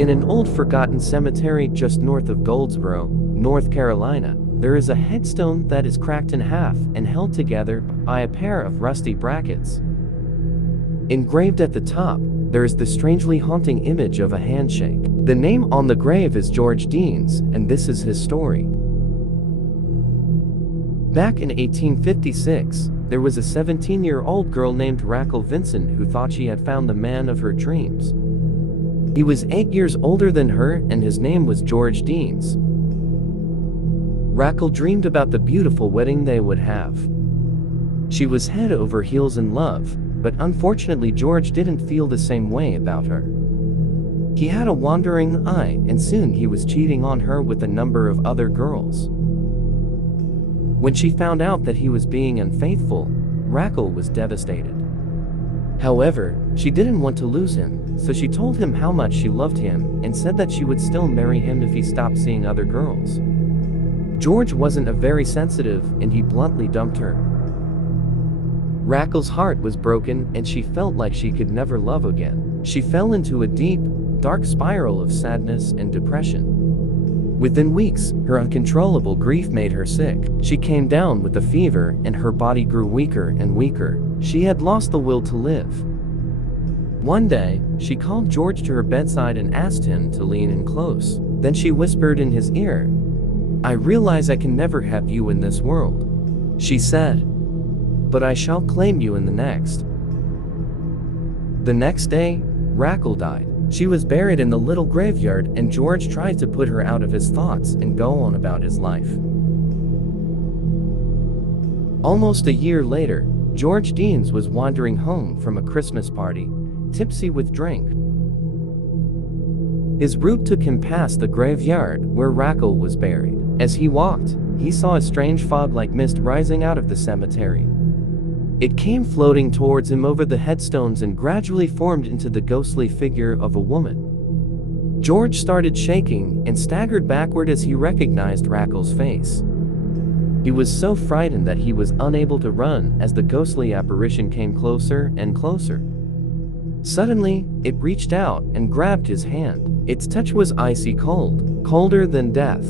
In an old forgotten cemetery just north of Goldsboro, North Carolina, there is a headstone that is cracked in half and held together by a pair of rusty brackets. Engraved at the top, there is the strangely haunting image of a handshake. The name on the grave is George Dean's, and this is his story. Back in 1856, there was a 17-year-old girl named Raquel Vincent who thought she had found the man of her dreams. He was 8 years older than her, and his name was George Deans. Raquel dreamed about the beautiful wedding they would have. She was head over heels in love, but unfortunately George didn't feel the same way about her. He had a wandering eye, and soon he was cheating on her with a number of other girls. When she found out that he was being unfaithful, Raquel was devastated. However, she didn't want to lose him, so she told him how much she loved him and said that she would still marry him if he stopped seeing other girls. George wasn't a very sensitive, and he bluntly dumped her. Raquel's heart was broken, and she felt like she could never love again. She fell into a deep, dark spiral of sadness and depression. Within weeks, her uncontrollable grief made her sick. She came down with a fever, and her body grew weaker and weaker. She had lost the will to live. One day, she called George to her bedside and asked him to lean in close. Then she whispered in his ear, "I realize I can never have you in this world," she said, "but I shall claim you in the next." The next day, Raquel died. She was buried in the little graveyard, and George tried to put her out of his thoughts and go on about his life. Almost a year later, George Deans was wandering home from a Christmas party, tipsy with drink. His route took him past the graveyard where Raquel was buried. As he walked, he saw a strange fog-like mist rising out of the cemetery. It came floating towards him over the headstones and gradually formed into the ghostly figure of a woman. George started shaking and staggered backward as he recognized Raquel's face. He was so frightened that he was unable to run as the ghostly apparition came closer and closer. Suddenly, it reached out and grabbed his hand. Its touch was icy cold, colder than death.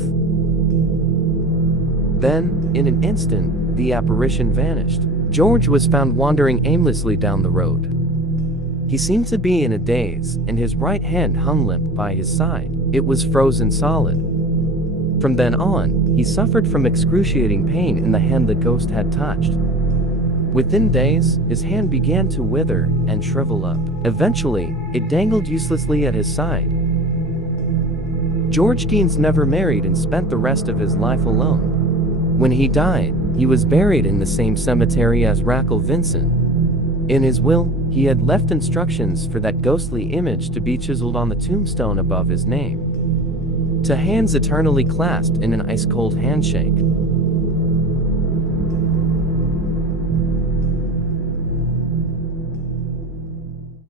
Then, in an instant, the apparition vanished. George was found wandering aimlessly down the road. He seemed to be in a daze, and his right hand hung limp by his side. It was frozen solid. From then on, he suffered from excruciating pain in the hand the ghost had touched. Within days, his hand began to wither and shrivel up. Eventually, it dangled uselessly at his side. George Deans never married and spent the rest of his life alone. When he died, he was buried in the same cemetery as Raquel Vincent. In his will, he had left instructions for that ghostly image to be chiseled on the tombstone above his name. To hands eternally clasped in an ice-cold handshake.